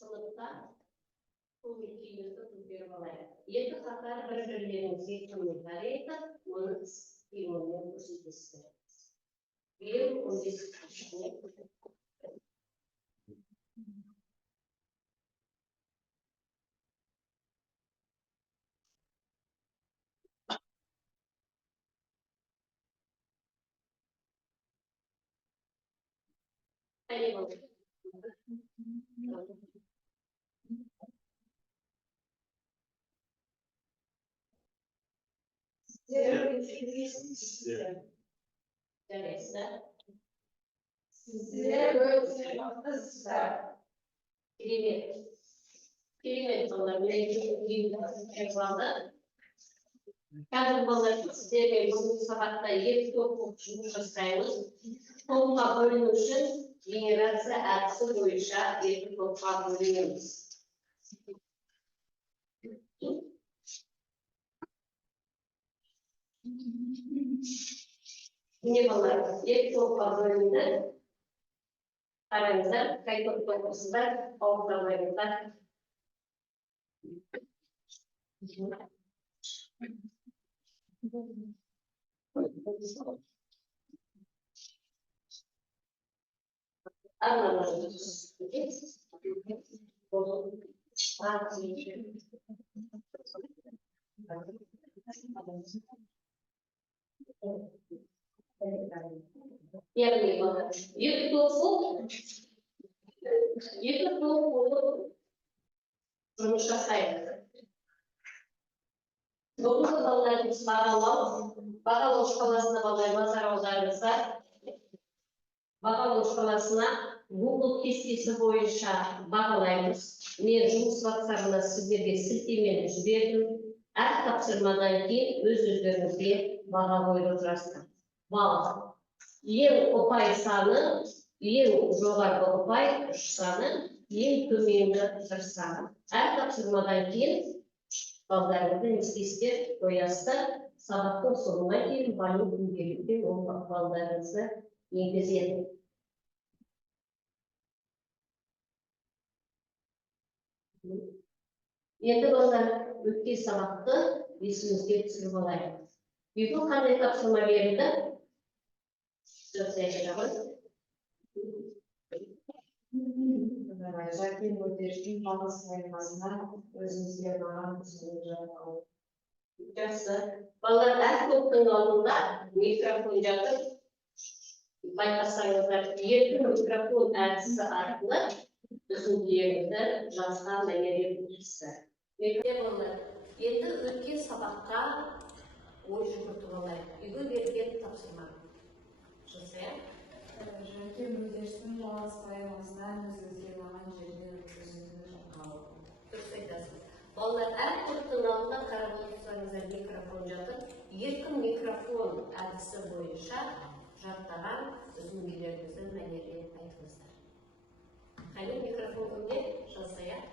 Сыныпта көңіл-күйіңізді көтеріп алайық. Екі қатар бір-бірлеріңізге комментарий етіп, оны іс-қимылмен көрсетесіздер. Биыл 15-ші Sizlere öğretmenimizler. Kelimet olarak ekranı. Kadın balığı sizlere bu saatte yedi okumuş hastayız. Topluma bölüm için generasyon ertesi boyunca yedi topluma bölüyoruz. Ne balığı yedi topluma bölümünde aranızda kayıt toplumunda ortalarında anlamamız. Первый момент. YouTube жұмысша сайты. Бұл балалардың бағалау шкаласына назар аударыңыздар. Бағалау шкаласына Google кестесі бойынша бағалаймыз. Мен жұмыс WhatsApp-ына сіздерге сілтемені жібердім. Әр тапсырмадан кейін өз-өздеріңізге баға қойып отырасыздар. Бал. Ең ұпай саны, ең жоғарғы ұпай саны, ең төменгі саны. Әр тапсырмадан кейін балдарыңызды ескестер қоясыздар. Сабақтың соңына дейін барлық күнделікте ол балдарыңызды енгізеді. Енді балдар өткен сабақты есіңізге түсіріп алайық. Бүгін қандай тапсырма берілді? Жәрдем өтештің жалғыз поэмасына өзіңізге маған түсініп жатыр. Жақсы. Балалар әр топтың алдында микрофон жатыр. Байқасаңыздар, еркін микрофон әдісі арқылы үзінділеріңізді жазған мәнерлеп отырсыздар. Енді өткен сабаққа ой жүгіртіп алайық. Үйге берген тапсырма. Жасайық. Жәрдем өтештің жалғыз поэмасынан өзіңізге маған жерден өзіңізді жатқалы. Дұрыс айтасыз. Балалар әр топтың алдында қарап отырсаңыздар микрофон жатыр. Еркін микрофон әдісі бойынша жаттаған үзінділеріңізді мәнерлеп айтыңыздар. Қайда микрофон кімде? Жасайық.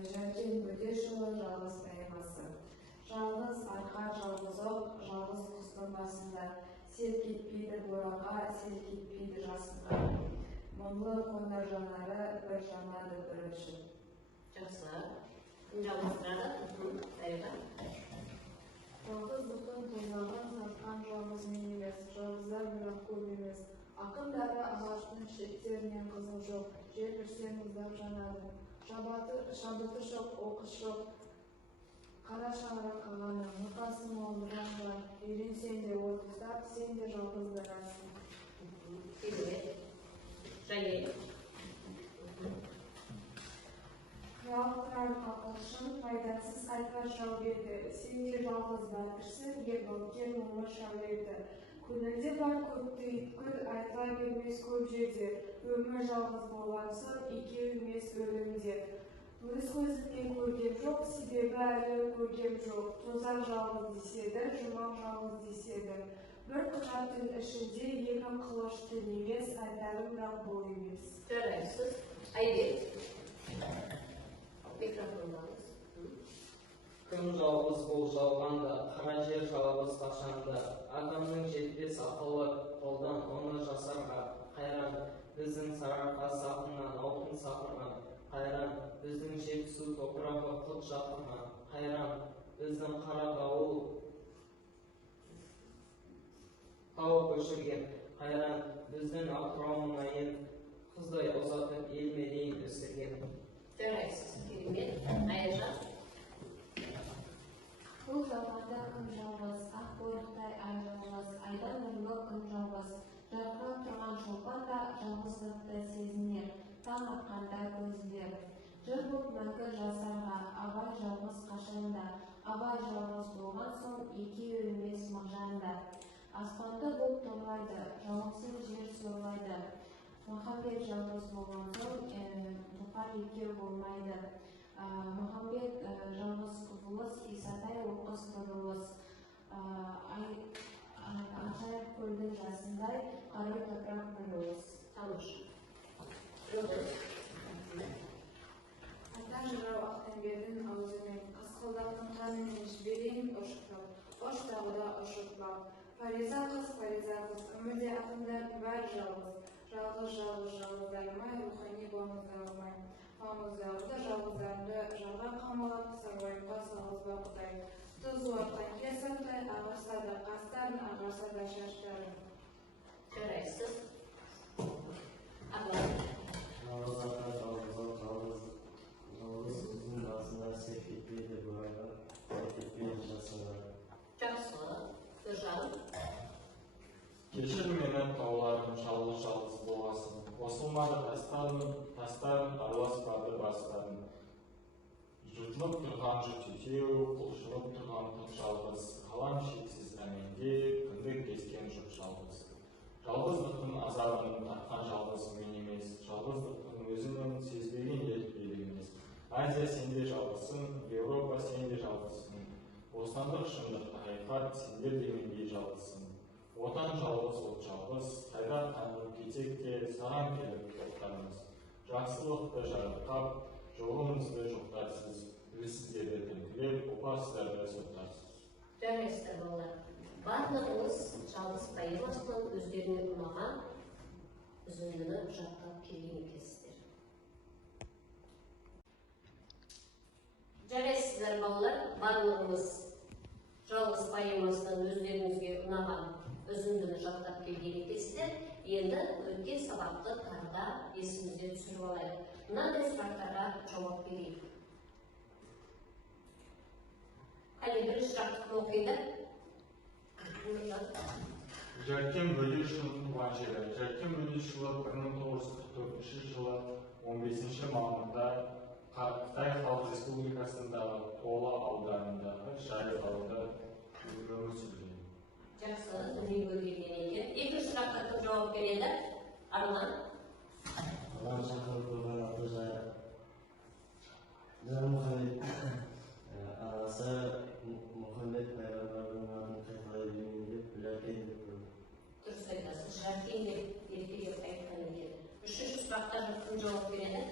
Жәрдем өтешұлы жалғыз поэмасы. Жалғыз арқа жалғыз оқ, жалғыз құстың басында. Селк етпейді боранға, селк етпейді жасынға. Мұңлы қоңыр жанары бір жанады бір үшін. Жақсы. Жалғыздырады. Қайда? Жалғыздықтың тозағын сатқан жалғыз мен емес, жалғыздар бірақ көп емес. Ақындары ағаштың шеттерінен қызыл жоқ, жер бүрсең ұздап жанады. Шабыты жоқ, оқыс жоқ, қара шаңырақ қағаны, мұқасы молдырған жан, үйренсең де отыздап, сен де жалғыздырасың. Және Қиялтырар қақылшын, пайдасыз айтқа жауап еді, сен де жалғыз батырсың, ербалкен мұңы шәулеті. Көңілде бар көпті иткүл, айтыла бермес көп жерде, өмір жалғыз болғансың, екеу емес өлімде. Өз көзіммен көргем жоқ, себебі әлі көргем жоқ. Тозақ жалғыз деседі, жұмақ жалғыз деседі. Бір құжаттың ішінде екі қылышты емес, айтарым бірақ бұл емес. жарайсыз. Айбек. Микрофондаңыз. Күн жалғыз бол жалғанда, қара жер жалғыз қашанда. Адамның жетпес ақылы қолдан оны жасарға қайран. біздің сарыарқа сапынан алтын сапырған, қайран, біздің жетісу топырағы құт шақырған, қайран, біздің қарағауыл тау көшірген, қайран, біздің атырау мұнайын қыздай ұзатып елме дейін өсірген. Жарайсыз, керемет. Аяжан. Бұл заманда күн жалғыз, ақ бойықтай ай жалғыз, айдан нұрлы күн жалғыз. Жарқырап тұрған шолпан да жалғыздықты сезінер, таң атқанда көзіне. Жыр боп мәңгі жастарға, абай жалғыз қашанда, абай жалғыз болған соң екеу емес мағжанда. Аспанды бұлт торлайды, жалғызсың жер сорлайды. Махамбет жалғыз болған соң тұлпар екеу болмайды. Махамбет жалғыз құбылыс, Исатай оқыс бұрылыс. Ажайып көлдің жасындай, қарай топырақ бір уыс. Тамыш. Ата жырау Ақтанбердің аузымен, қасқылдақтың қанымен жіберейін ұшқып, ош тағыда ұшыртпақ. Фариза қыз, өмірде ақындар бар жалғыз, жалғыздармай, рухани болмыздармай. Мамыздарды, жалғыздарды, жарға қамалап, сарвайымға салғызба құдай. Тұз уатқан кесаптай, ағарса да қастарын, ағарса да шаштарын. Жарайсыз. Абай. Жалғыз ата жалғыз ұзын басына серт етпейді бұраға, серт етпейді жасына. Жақсы. Нұржан. Кешір мені тауларым жалғыз болғасын, қосылмады тастарым араласпады бастарым. Жұртылып тұрған жұрт етеу, құлшылып тұрған құт жалғыз, қалам шексіз әменде, кіндік кескен жұрт жалғыз. Жалғыздықтың азабын тартқан жалғыз мен емес, жалғыздықтың өзінің сезбеген ел емес. Азия сенде жалғызсың, Еуропа сенде жалғызсың. Бостандық шындық ақиқат, сендер де мендей жалғызсың. Отан жалғыз, ұлт жалғыз, қайда қаңғып кетсек те, саған келіп тоқтармыз. Жақсылықты жарылқап, жолымызды жоқтарсыз, өзсіздерді тінтілеп, опасыздарды соттарсыз. Жарайсыздар балалар. Барлығыңыз жалғыз поэмасынан өздеріне ұнаған үзіндіні жаттап келген екенсіздер. Жарайсыздар балалар. Барлығыңыз жалғыз поэмасынан өздеріңізге ұнаған үзіндіні жаттап келген екенсіздер. Енді өткен сабақты тарда есімізде түсіріп алайық. Мынандай сұрақтарға жауап берейік. Қане бірінші сұрақты оқиды. Жәркен Бөлешұлының туған жері. Жәркен Бөлешұлы 1944 жылы 15 мамырда Қытай Халық Республикасындағы Тола ауданындағы Жайық ауылында өмір сүрген. Жақсы, дүниеге келген екен. Екінші сұраққа кім жауап береді? Арман. Ағам шақырып қойған аты Жайық. Жармұхамед ағасы Мұхаммед пайғамбардың атын қайталай берейін деп Жәркен деп қойды. Дұрыс айтасыз, Жәркен деп еркелеп айтқан екен. Үшінші сұраққа кім жауап береді?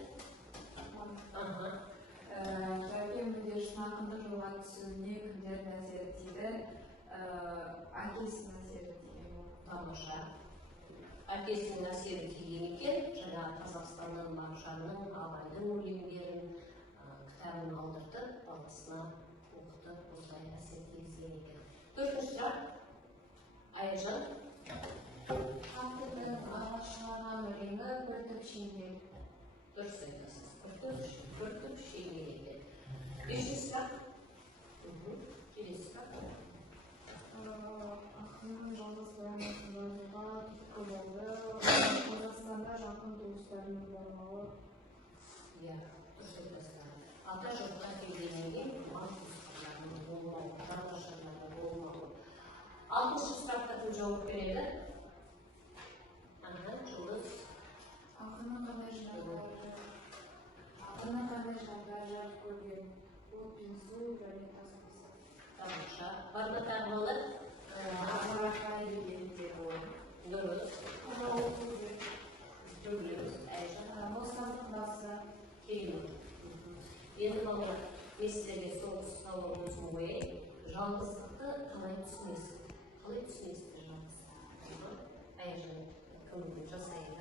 Жәркен Бөлешұлының ақындық жолға түсуіне кімдер әсер етеді? Әкесінің әсері тиген. Тамаша. Әкесінің әсері тиген екен. Жаңа Қазақстаннан Мағжанның, Абайдың өлеңдерін, кітабын алдыртып, баласына оқытып, осылай әсер тигізген екен. Төртінші сұрақ. Аяжан. Қатының ағаш шығарған өлеңі бүртіп шеңбел. Дұрыс айтасыз. Бүртіп шеңбел екен. Бесінші сұрақ. Келесі сұрақ. Ақынның жалғыз поэмасындағы түпкі болды. Қазақстанда жақын туыстарының бармауы. Иә, дұрыс айтасыздар. Ата жұртқа келгеннен кейін туған туыстарының болмауы, жанашырлары болмауы. Алтыншы сұраққа кім жауап береді? Жұлдыз. Ақынның қандай жағдайда жарық көрген? От пен су және таза. Тамаша. Барды тағылыр. Ағараққа елдерінде бол. Дұрыс. Жүргіз. Бостандық басы. Керемет. Енді балалар, мен сіздерге соңғы сұрауға өзім қояйын. Жалғыздықты қалай түсінесіз? Қалай түсінесіздер жалғыздықты? Аяжан кім жасайды?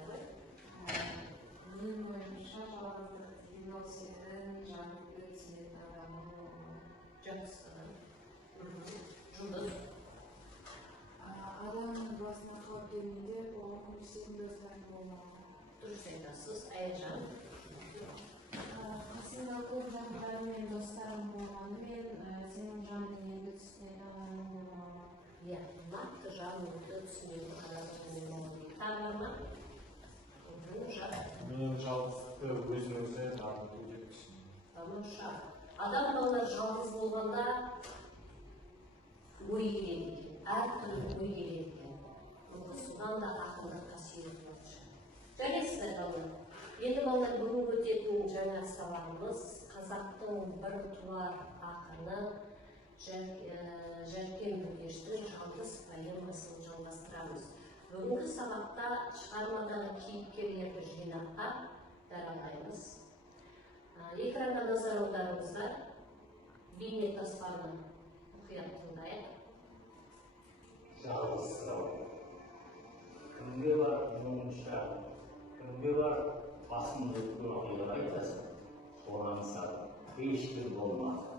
Dürüst aytasiz, Ayirjon. Қасымда көп жандар мен достарым болғанымен, сенің жаның енді түсінен алғаның болмауы. Иә, нақты жаныңды түсінетін қарағанымен болмауы. Тағы бар ма? Мен жалғыздықты өзін-өзі дамыту деп түсінемін. Тамаша. Адам балалар жалғыз болғанда ой келеді екен, әртүрлі ой келеді екен. Содан да ақылдық қасиет болшы. Жарайсыздар балалар. Енді балалар бүгін өтетін жаңа сабағымыз қазақтың бір туар ақыны Жәркен Бөкештің жалғыз поэмасын жалғастырамыз. Бүгінгі сабақта шығармадағы кейіпкерлерді жинаққа даралаймыз. Экранға назар аударыңыздар. Бейне таспаны мұқият тыңдайық. Жалғызсырау. Кімге бар мұңша, кімге бар басымды өткір айтасың, сораңса ешкім болмады.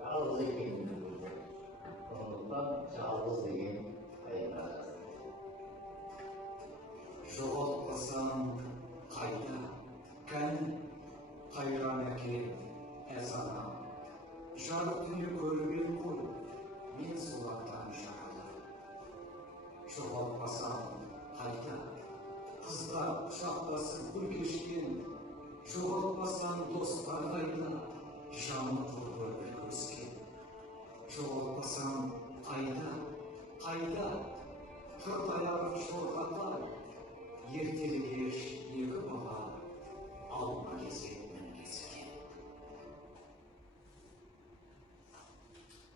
Жалғыз екенімді білді. Сондықтан жалғыз деген қайда жазды. Жоғалтпасам қайда, кәні қайран әкем, әз анам. Жарық күні көрген ғой, мен солақтан жаралар. Жоғалтпасам қайда, қыздар құшақтасып гүл кешкен, жоғалтпасам достар қайда, жаны құрбы күрескен. Жоғалтпасам қайда, қайда, қырт аяғым шорғатай, ертелі-кеш екі бала алма кезекпен кезген.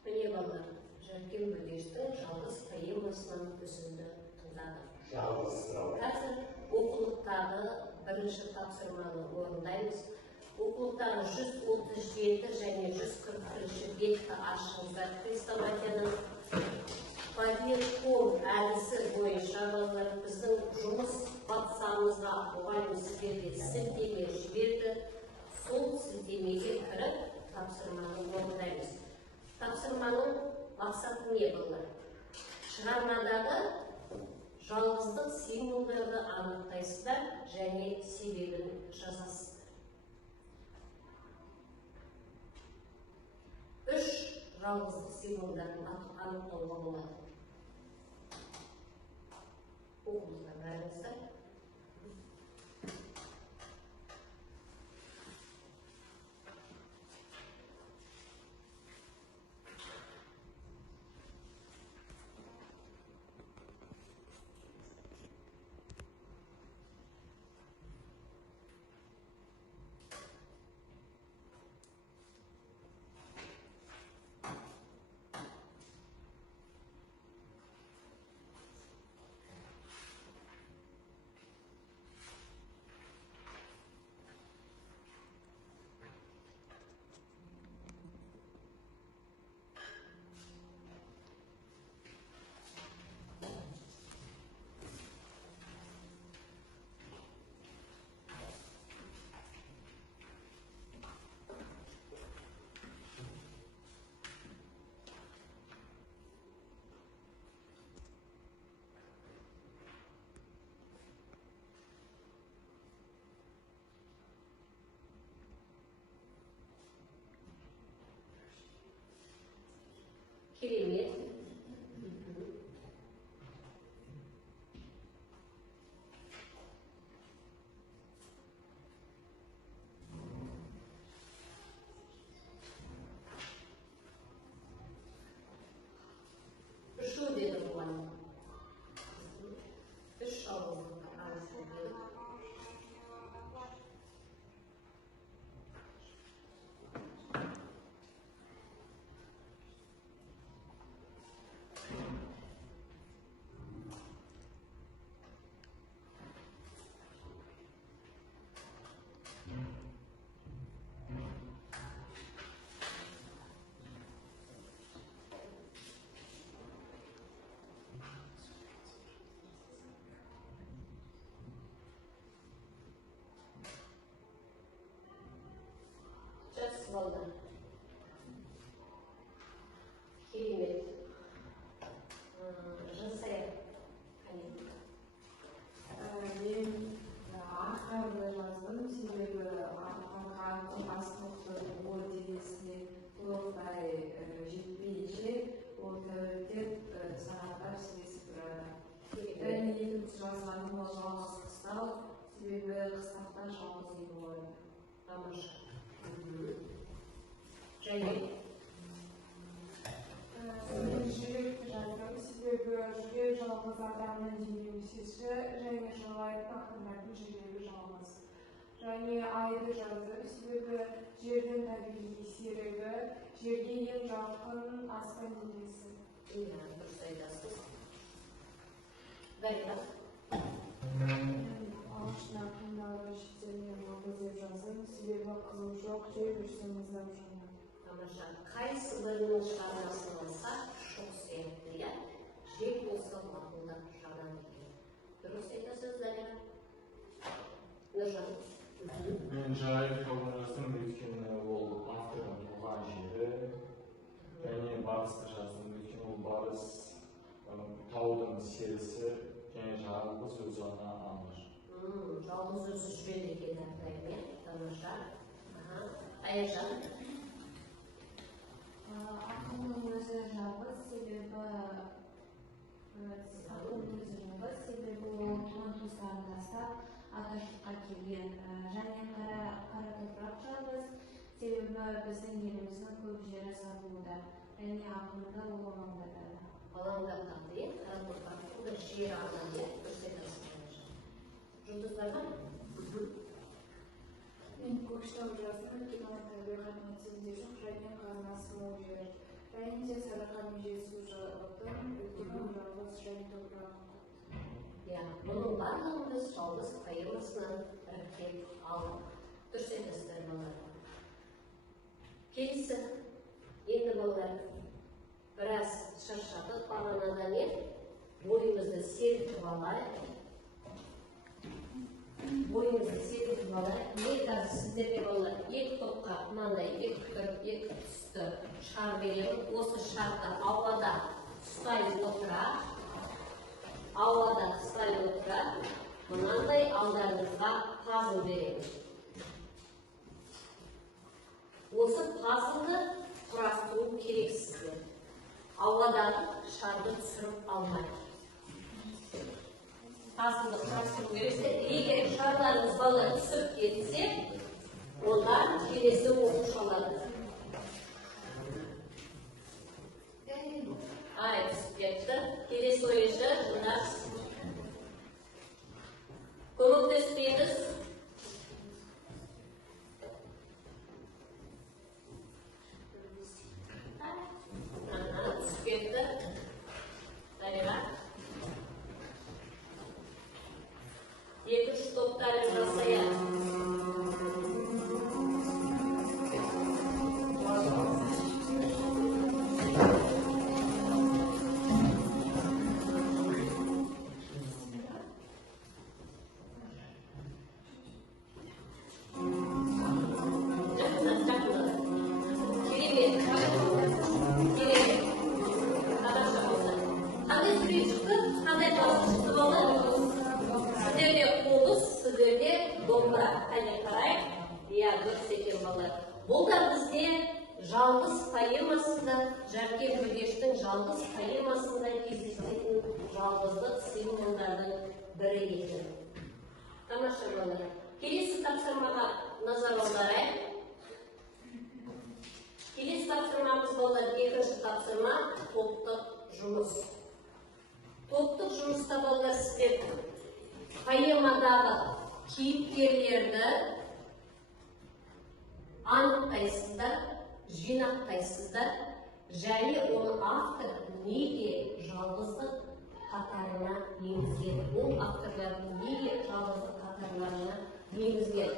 Міне балалар, Жәркен Бөкештің жалғыз поэмасынан үзінді тыңдадық. Жалғызсырау. Қазір оқулықтағы бірінші тапсырманы орындаймыз. Оқулықтағы 137 және 141 бетті ашыңыздар. Хрестоматияның Павелком әдісі бойынша балалар біздің жұмыс WhatsApp-ымызға мұғалім сіздерге сілтеме жіберді. Сол сілтемеге кіріп тапсырманы орындаймыз. Тапсырманың мақсаты не балалар? Шығармадағы жалғыздық символдарды анықтайсыздар және себебін жазасыздар. 3 жалғыздық символдарын анықтауға болады. Оқыңыздар бәріңіздер. Керемет. Şu dedim bana. Üç aldım. жазғаным ол жалғыз қыстау, себебі қыстақтан жалғыз үй болады. Тамаша. Және Мен жүректі жаздым, себебі жүрек жалғыз адамның демеушісі және жырлайтын ақындардың жүрегі жалғыз. Және айды жаздым, себебі жердің табиғи серігі, жерге ең жақын аспан денесі. дұрыс айтасыз. Ғайра. Ағылшын ақындары шетелмен жалғыз деп жаздым, себебі қызыл жоқ, жер жүрсе мұздап жаны. Тамаша. Қайсы бірінің шығармасын алса, шоқ сияқты, иә? Жек болса мақұлдап жанады екен. Дұрыс айтасыз, Зарина? Нұржан. Мен жайып жаздым, өйткені ол автордың туған жері, және барысты жаздым, өйткені ол барыс таудың серісі, және жалғыз өзі ғана аңғыр. Жалғыз өзі жүреді екен әрдайым, тамаша. Аяжан. Ақынның өзі жалғыз, себебі ол туған туыстарын тастап аташылыққа келген. Және қара топырақ жалғыз, себебі біздің еліміздің көп жері сатылуда. Және ақынды ол алаңдатады. Алаңдатады, қара топырақтың бір жер алаңы, көрсетасыз. Жұлдыздарға? Мен Көкшетау жаздым, өйткені табиғат мотивінде жоқ, және қазынасы мол жер. Және де Сарыарқа межесі жаздым, өйткені жалғыз және топырақ. Бұның барлығын біз жалғыз поэмасынан іріктеп алып. Дұрыс айтасыздар, балалар. Келесі, енді балалар, біраз шаршадық, бағанадан бойымызды сергітіп алайық. Бойымызды сергітіп алайық. Мен қазір сіздерге балалар екі топқа мынандай екі түр, екі түсті шар беремін. Осы шарды ауада ұстай отыра, мынандай алдарыңызға пазл беремін. Осы пазлды құрастыру керек сізге. Ауадағы шарды түсіріп алмайды. Пазлды құрастыру керексе, егер шарларыңыз балалар түсіп кетсе, онда келесі оқушы алады. Түсіп кетті. Келесі ойыншы, жындар. Көмектеспейміз. Түсіп кетті. Зарина. Екі-үш топтарын жасаяды. Бұл да бізде жалғыз поэмасында, Жәркен Бөкештің жалғыз поэмасында кездесетін жалғыздық символдардың бірі екен. Тамаша балалар. Келесі тапсырмаға назар аударайық. Келесі тапсырмамыз балалар, екінші тапсырма топтық жұмыс. Топтық жұмыста балалар сіздер поэмадағы кейіпкерлерді анықтайсыздар, жинақтайсыздар, және оны автор неге жалғыздық қатарына енгізген, ол авторлардың неге жалғыздық қатарларына енгізген.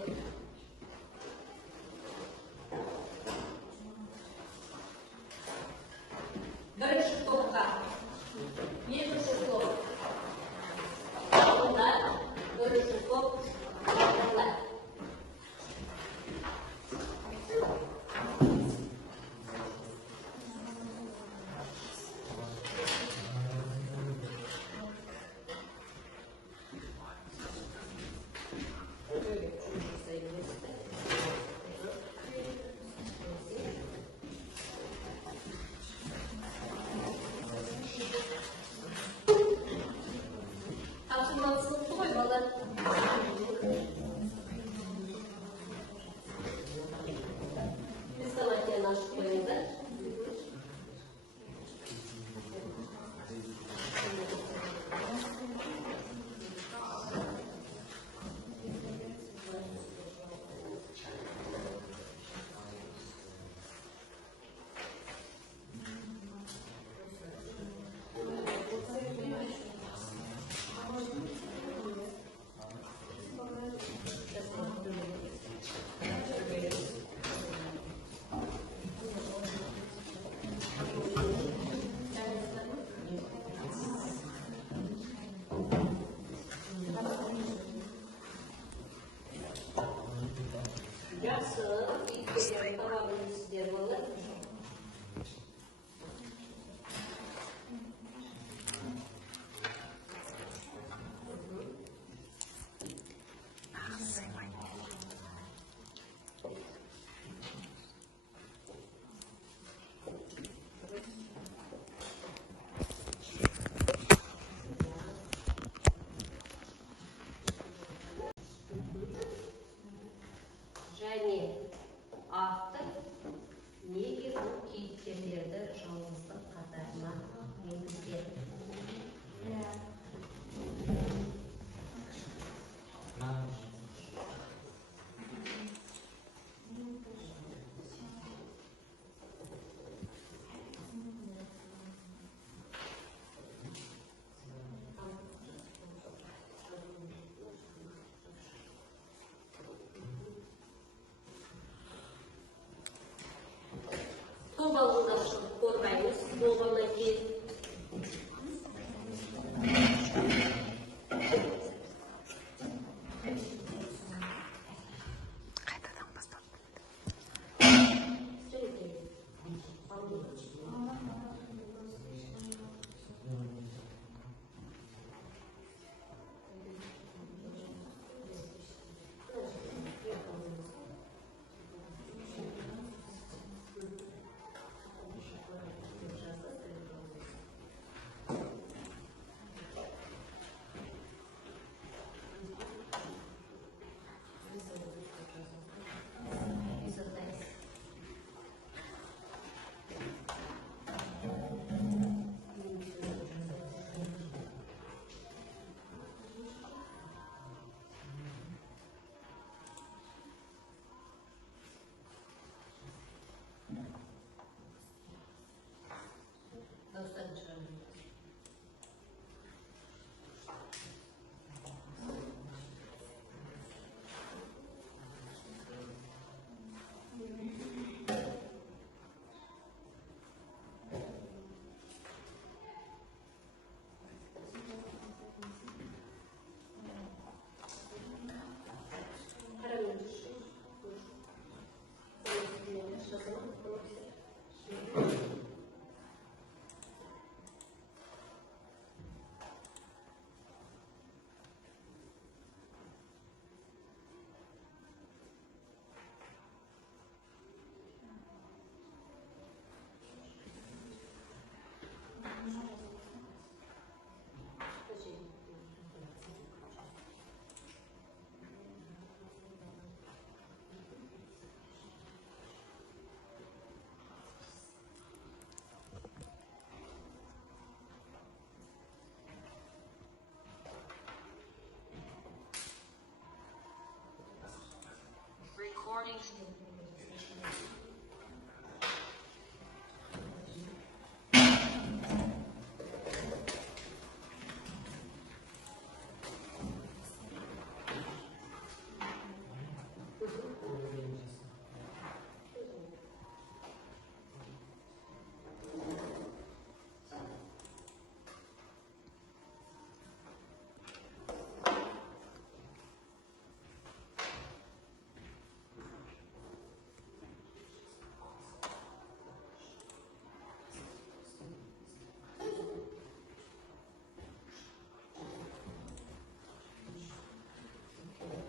Бірінші топқа, екінші топ, бірінші топ,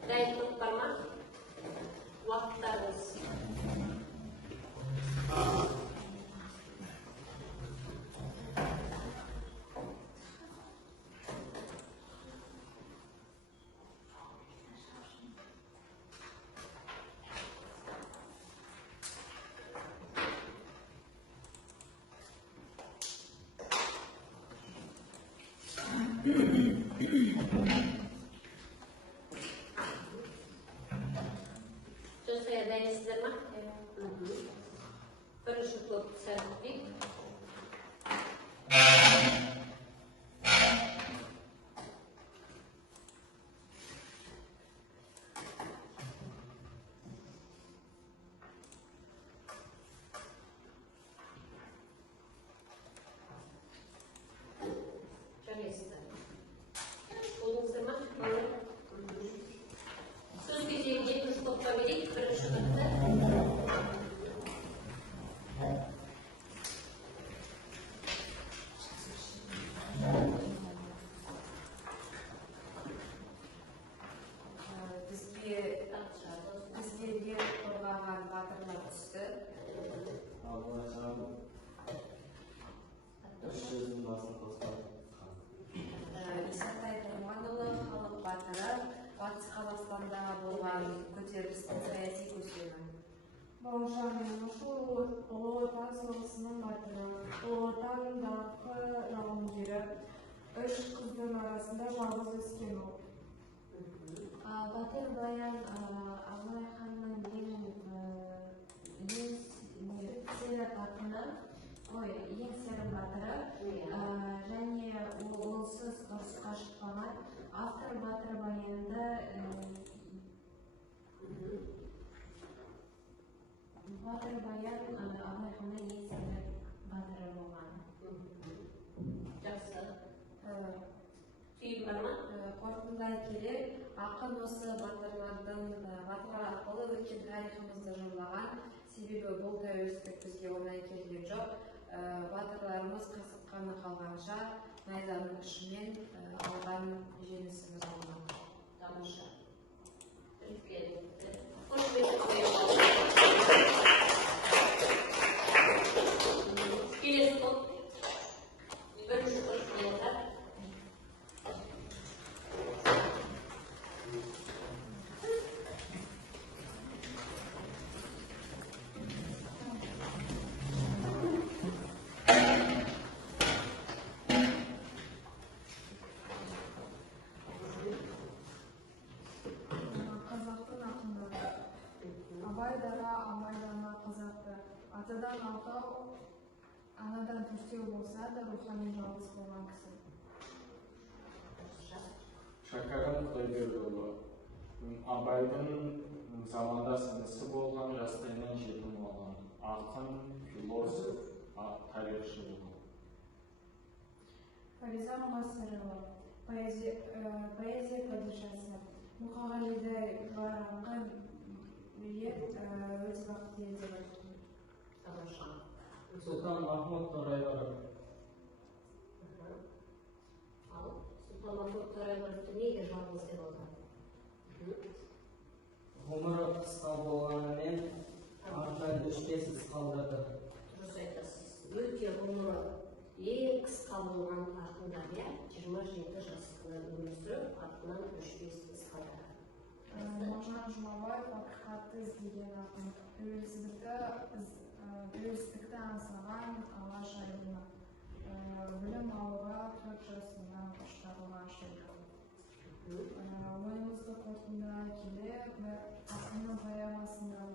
Dayıklık var mı? Vakitleriniz. Söz verebilirler mi? Karışıklık sertlik. Şöyle istedim. Olun sırma. Söz geçeyim, 70 topla vereyim, karışıklıkta. Bizге ел қорғаған батырлар түсті. Ablacan 300'ün basın kostar. Исатай Тұрманұлы халық батыры Батыс Қазақстанда болған көтерілістің саяси көсемі. Бауыржан Момышұлы Ұлы Отан соғысының батыры, Ұлы Отан даңқы жауынгері, 3 қыздың арасында жалғыз өскен ол. Батыр Баян Абылай ханның ең сері батыры, ең сері батыры, және олсыз ұрысқа шықпаған. Автор Батыр Баянды Батыр Баян Абылай ханның ең сері батыры болған. Жақсы. Түйін бар ма? Қорытындылай келе, ақын осы батырлардың батыр арқылы өткен тарихымызды жырлаған, себебі бұл тәуелсіздік бізге оңай келген жоқ. Батырларымыз қасық қаны қалғанша найзаның ұшымен алған жеңісіміз болмақ. Тамаша. Қош келдіңіз. Келесі топ. Бірінші топ болады. Қазақтың ақындары. Абай дара, Абай дана қазақты. Атадан алтау, анадан төртеу болса да рухани жалғыз болған кісі. Шәкәрім Құдайбердіұлы Абайдың замандас інісі болған, жастайынан жетім болған ақын, философ, тарихшы болған. Фариза Мұғасырова, поэзия падишасы. Мұқағалидай бар ақын өз бақыт ел деп айтты. Тамаша. Сұлтан Махмұд Торайғыров. Ал Сұлтан Махмұд Торайғыровты неге жалғыз деп алған? Ғұмыры қысқа болғанымен артынан өшпес қалдырды. Дұрыс айтасыз. Өте ғұмыры ең қысқа болған ақындар, 27 жасында өмір сүріп, артынан өшпес із қалдырды. Мағжан Жұмабаев ақиқатты іздеген ақын. Тәуелсіздікті аңсаған алаш айбыны. Білім алуға 4 жасынан ұштарылған шелгі. Ойымызды қорытындыға келе, ақынның поэмасында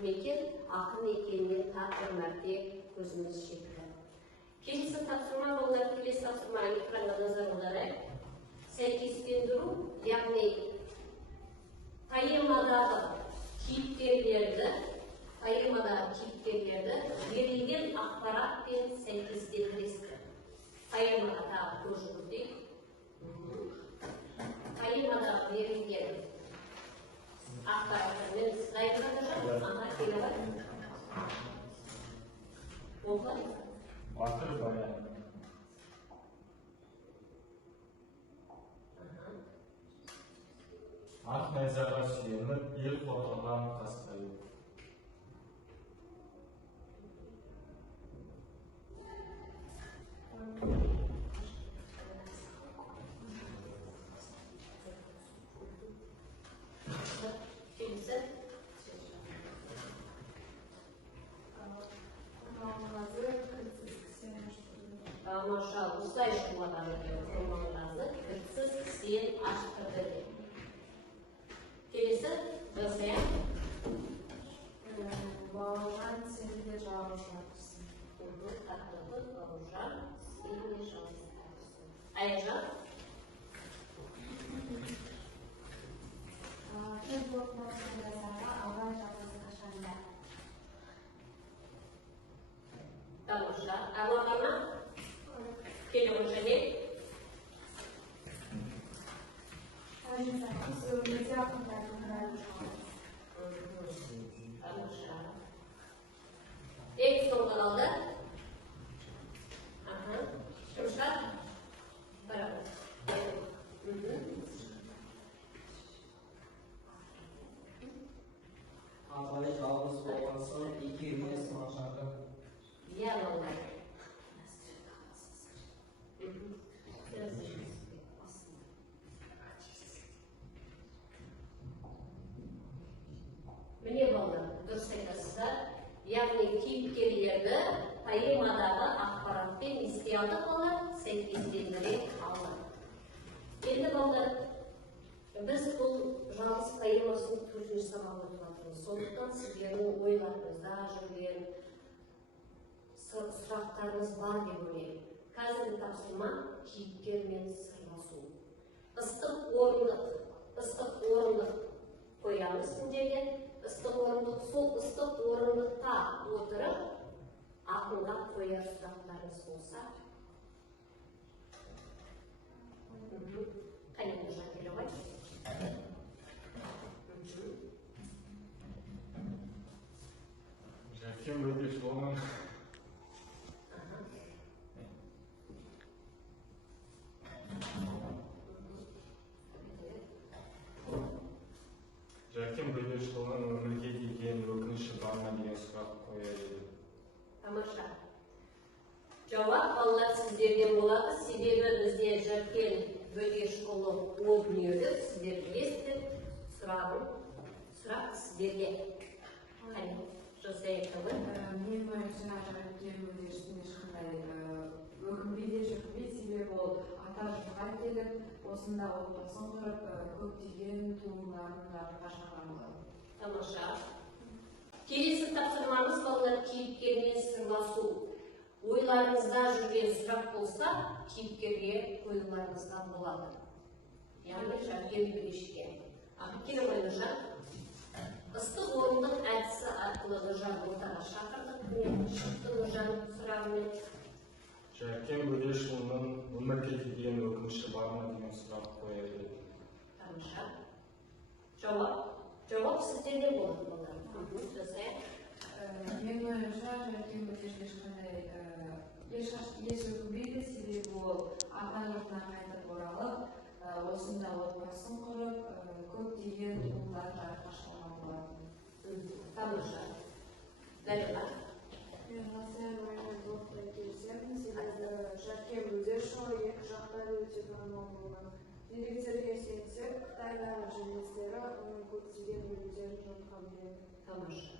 мекен ақын екеніне тағы бір мәрте көзіміз жетті. Келесі тапсырма болар, келесі тапсырма экранға назар аударайық. Сәйкестендіру, яғни поэмадағы кейіпкерлерді берілген ақпаратпен сәйкестендіресіздер. Поэмаға тағы көз жүгіртейік. Поэмадағы берілген ақпараттармен Батыр баян. Ақ найзаға сүйеніп, ел қорғаған қасқайып. Маша, осылай шумаған романдағы кірсіз сен аштырды деп. Келесі, жасайық. Бауыржан, сені де жалғыз тартырсың. Тақтығы Бауыржан, сені де жалғыз тартырсың. Аяжан? Кез болып нақсын жасарға алған жалғыз қашанда. Тамаша. Амағана? Келемін және? Сөзімізде ақындардың қырайын шығамыз. Тамаша. Ең соңғы қалды? Жұмшар? Барамыз. Абай жалғыз болған соң екі емес машағы. Иә, олай. Міне болды, дұрыс айтасыздар. Яғни кейіпкерлерді поэмадағы ақпаратпен еске алдық олар, сәйкестендіре алды. Енді болды, біз бұл жалғыз поэмасын 4-ші сабақта отырмыз. Сондықтан сіздердің ойларыңызда жүрген сұрақтарыңыз бар деп ойлаймын. Қазіргі тапсырма кейіпкермен сырласу. Ыстық орындық қоямыз сіздерге. Сол ыстық орындықта отырып ақылға қояр сұрақтарыңыз болса. Қайын жан келе ғой. Жәкем бөдеш болған. Жәкем бөдеш болған өмірге деген өкініші бар ма деген сұрақ қояр еді. Тамаша. Жауап балалар сіздерден болады, себебі бізде Жәкен Бөдешұлы ол дүниеде сіздер білесіздер. Сұрақ сіздерге. Қайын, жасайық ғой. Мен ойымша Жәкен Бөдештің ешқандай өкінбейді, себебі ол ата жұртқа келіп, осында отбасын құрып, көптеген туындыларын жарыққа шығарған болады. Тамаша. Келесі тапсырмамыз балалар кейіпкермен сырласу. Ойларыңызда жүрген сұрақ болса, кейіпкерге қоюларыңызға болады. Яғни Жәкен Бөдешке. Келе қойыңыздар. Ыстық орындық әдісі арқылы Нұржан ортаға шақырдық. Шықты Нұржан сұрағымен. Жәкен Бөдешұлының өмірге деген өкініші бар ма деген сұрақ қояр еді. Тамаша. Жауап сіздерде болады балалар. Жасайық. Мен ойымша Жәкен Бөдеш еш өкінбейді, себебі ол ата жұртына қайтып оралып, осында отбасын құрып, көптеген туындыларын жарыққа шығарған болатын. Тамаша. Дариға. Мен Ғасен ойымен толықтай келісемін, себебі Жәкен Бөдешұлы екі жақтан өте танымал болған. Деректерге сүйенсек, Қытайдағы жерлестері оның көптеген өлеңдерін жұртқа біледі. Тамаша.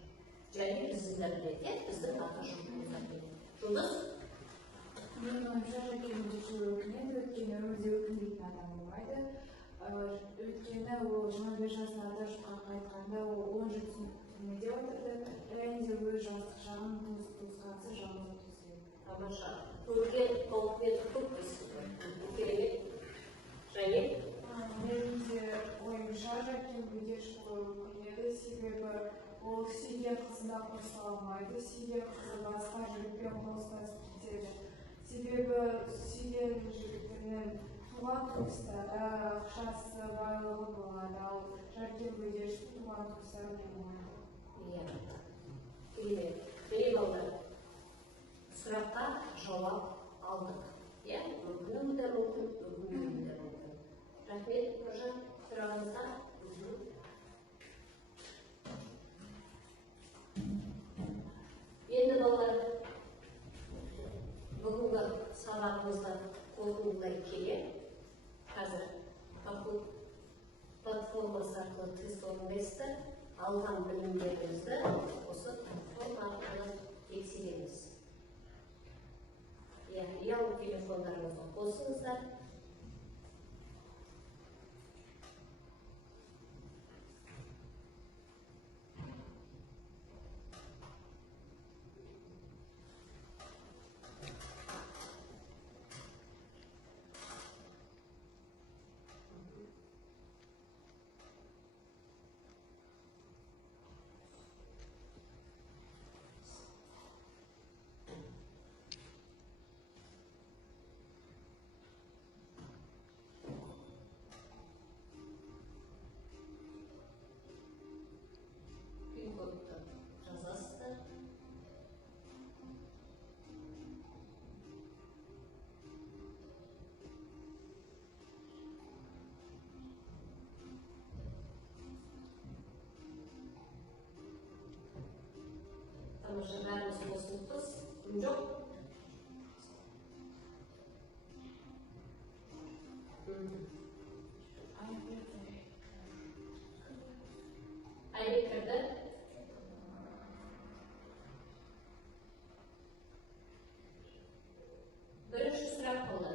Және біздің біледі, біздің ата жұртымызда біледі. Жұлдыз? Мен ойымша Жәкен Бөдешұлы өкінеді, өйткені өмірде өкінбейтін адам болмайды. Өйткені ол 25 жасында ата жұртқа қайтқанда, ол Suriye kızı da kursallamaydı. Suriye kızı başka jigitler konusunda gitmedi. Sebebi Suriye'nin jigitinin tuğan turistleri, akşası bayılığı болады. Ал Жаркент бөдешті туған туыстары болмайды. Иә. Келе болды. Сұраққа жауап алдық. Иә, мүмкін де мүмкін, мүмкін де мүмкін. Рахмет, Нұржан, сұрағыңызға. Енді балалар, бүгінгі сабағымызға қорытындылай келе, қазір платформасы арқылы тест орындайсыздар, алған білімдеріңізді осы платформа арқылы тексереміз. Ұялы телефондарыңызға қосыңыздар. Жазасыздар. Тамаша, бәріміз қосылыппыз. Жоқ? Айбек кірді. Бірінші сұрақ болды.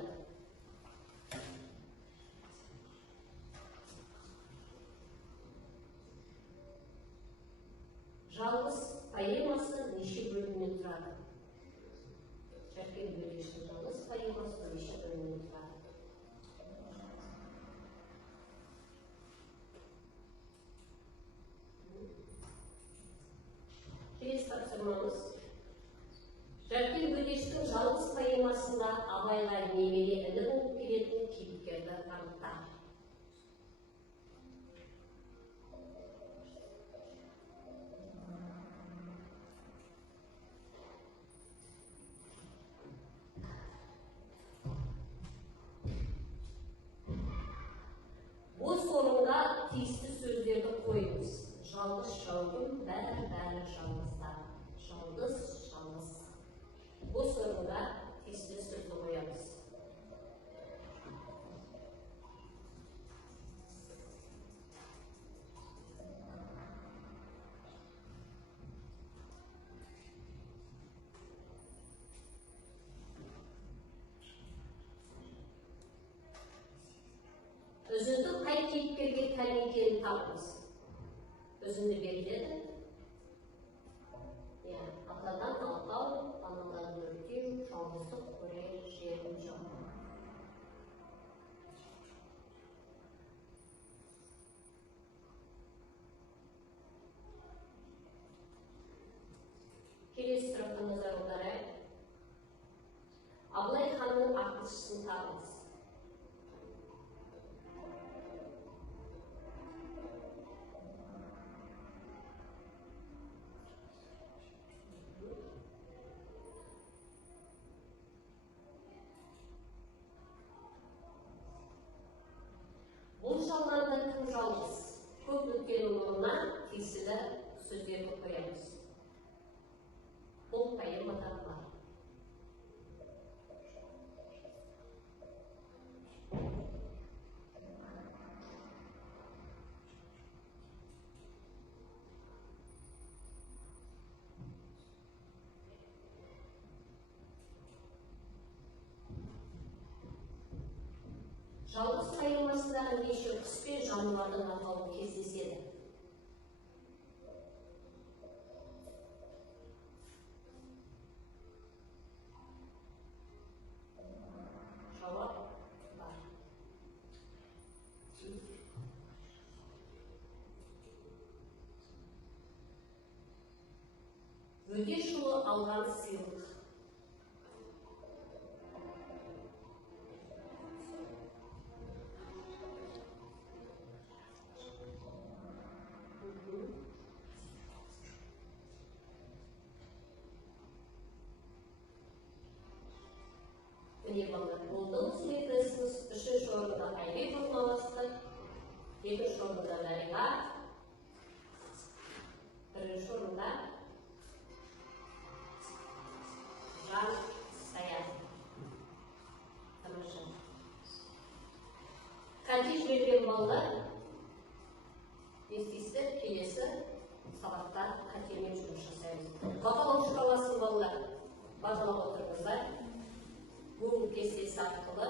Жалғыз поэмасы неше бөлімнен тұрады? Жаркент бөдешінің жалғыз поэмасы неше бөлімнен тұрады? Келесі тапсырмамыз. Жаркент бөдешінің жалғыз поэмасында Абайға немере іні болып келетін кейіпкерді анықта. Бос орынға тиісті сөздерді қойыңыз. Жалғыз шаудым, бәрі жалғыздар. Жалғыз. Бос орынға тиісті сөзді қоямыз. Өзінді қай кейіпкерге тән екенін табыңыз. Өзінді беріледі. Атадан алтау, анадан өртеу, жалғыздық көрер жерім жоқ. Келесі сұраққа назар аударайық. Абылай ханның ақылшысын табыңыз. Бұл жалғанда кім жалғыз? Көп өткен өміріне тиесілі сөздерді қоямыз. Бұл поэмада бар. Жалғыз поэмасындағы неше құс пен жануардың атауы кездеседі? Жауап бар. Бөдешұлы алған сыйлық. Міне балдар, болды суретесіңіз. Үшінші орында Айбек орналасты. Екінші орында Дариға. Бірінші орында Жан Саян. Тамаша. Кәдеш берген балдар, естейсіздер, келесі сабақта қатермен жұмыс жасаймыз. Бағалау шкаласын балдар, бағалап отырыңыздар. Google кестесі арқылы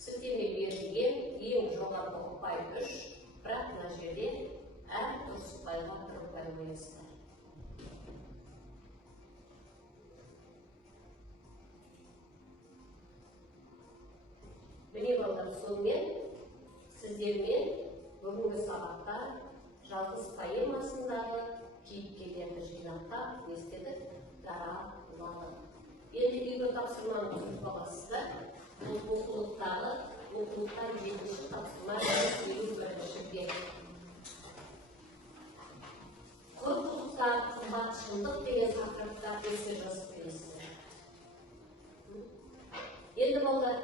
сілтеме берілген ең жоғарғы ұпай 3, бірақ мына жерде әр дұрыс ұпайға 1 ұпай қойыңыздар. Міне балдар, сонымен сіздермен бүгінгі сабақта жалғыз поэмасындағы кейіпкерлерді жинақтап естедік, дара ұладық. Енді үйге тапсырманы тұрып бағасыздар. Бұл оқулықтағы оқулықтан 7-ші тапсырма 21-ші. Құрқылықтар, қымбатшылдық деген тақырыпта эссе жазып бересіздер. Енді балдар,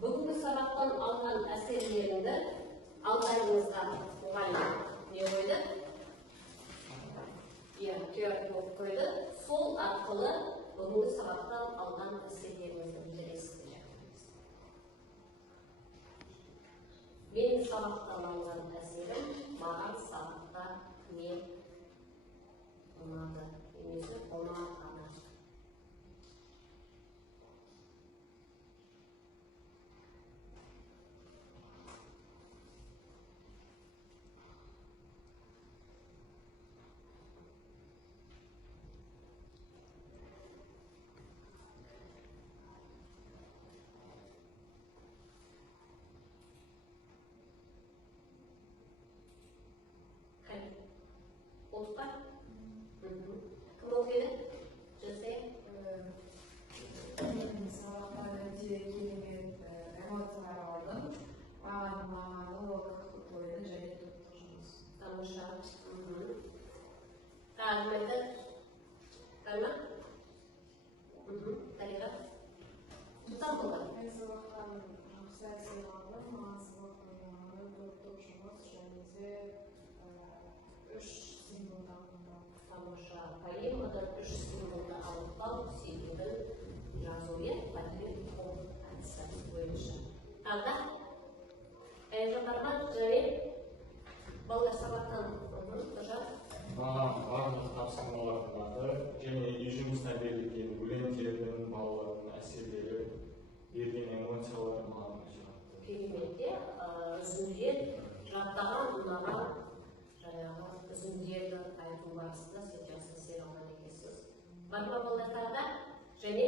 бүгінгі сабақтан алған әсерлеріңді алдарыңызға мұғалім не қойды? Теория болып қойды. Сол арқылы бүгінгі сабақтан алған әсерлеріңізді білдіресіздер. Менің сабақтан алған әсерім маған сабақта не ұнады, немесе ұнағаны. Oldu Kım okuyordu? Jose? Sabahlarda kelingen emosiyalar aldım. Mağazı vakit koydu, және tutuşumuz. Тамаша. Rahmetli. Tamam. Дариға. Tutan mı? Ben sabahtan жақсы әсер алдым. Мағазы vakit tutuşumuz, және де 3 символдан Тамаша. Поэмадан 3 символды анықтау себебін жазумен Владимир Пол әдісі бойынша. Таңда Жапарман және балдар сабақтан барлық тапсырмалар ұнады және үй жұмысына берілген өлеңдердің, балалардың әсерлері, берген эмоциялар маған ұнады. Кереметте үзіндер жаттаған ұнаған жаңағы үзіндерді айту барысында сіз жақсы әсер алған екенсіз. Бар ма балдарда және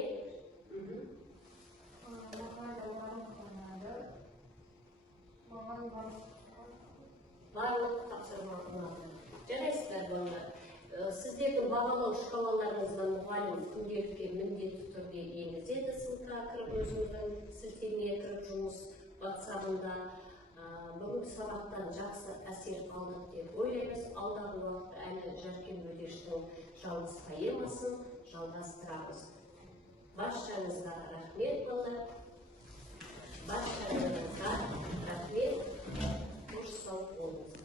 барлық тапсырма ұнады. Жарайсыздар балдар. Сіздердің бағалау шкалаларыңыздан мұғалім күнделікке міндетті түрде енгізеді. Сыныпқа кіріп өзіңіздің сілтемеге кіріп жұмыс WhatsApp-ында бүгінгі сабақтан жақсы әсер алдық деп ойлаймыз. Алдағы уақытта әлі Жаркен Бөдештің жалғыз поэмасын жалғастырамыз. Баршаңызға рахмет балдар. Баршаңызға рахмет. Қош сау болыңыз.